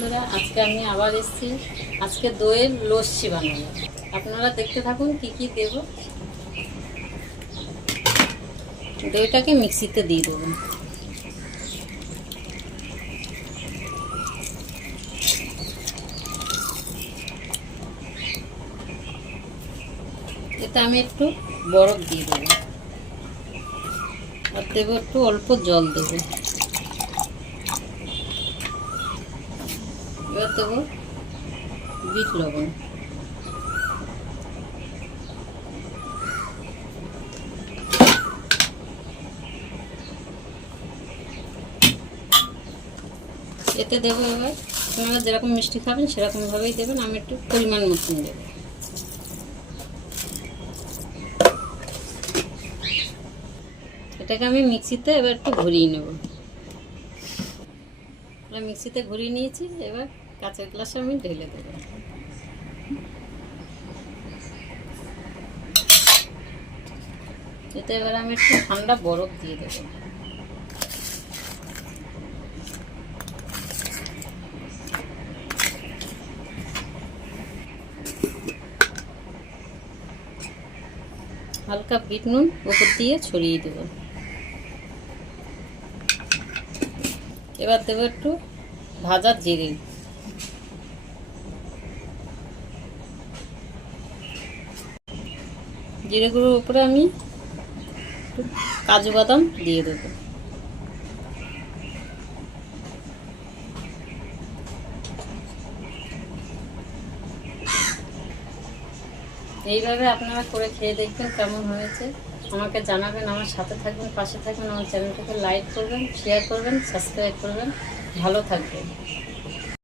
বন্ধুরা, আজকে আমি আবার এসেছি। আজকে দইয়ের লস্যি বানাবো। আপনারা দেখতে থাকুন কি কি দেব। দইটাকে মিক্সিতে দিয়ে দেবো। এতে আমি একটু বরফ দিয়ে দেবো। আর দেবো একটু অল্প জল দেবো। এবার দেবো বিট লবণ। এতে দেবো এবার, আপনারা যেরকম মিষ্টি খাবেন সেরকমভাবেই দেবেন, আমি একটু পরিমাণ মতন দেবো। এটাকে আমি মিক্সিতে এবার একটু ঘুরিয়ে নেব। এবার মিক্সিতে ঘুরিয়ে নিয়েছি, এবার কাঁচের গ্লাসে আমি ঢেলে দেবো। এতে এবার আমি একটু ঠান্ডা বরফ দিয়ে দেবো। হালকা বিট নুন ওপর দিয়ে ছড়িয়ে দেব। এবার দেবো একটু ভাজা জিরে। জিরে গুঁড়োর উপরে আমি কাজু বাদাম দিয়ে দেবো। এইভাবে আপনারা করে খেয়ে দেখবেন কেমন হয়েছে। আমাকে জানাবেন, আমার সাথে থাকবেন, পাশে থাকবেন, আমার চ্যানেলটাকে লাইক করবেন শেয়ার করবেন সাবস্ক্রাইব করবেন। ভালো থাকবেন।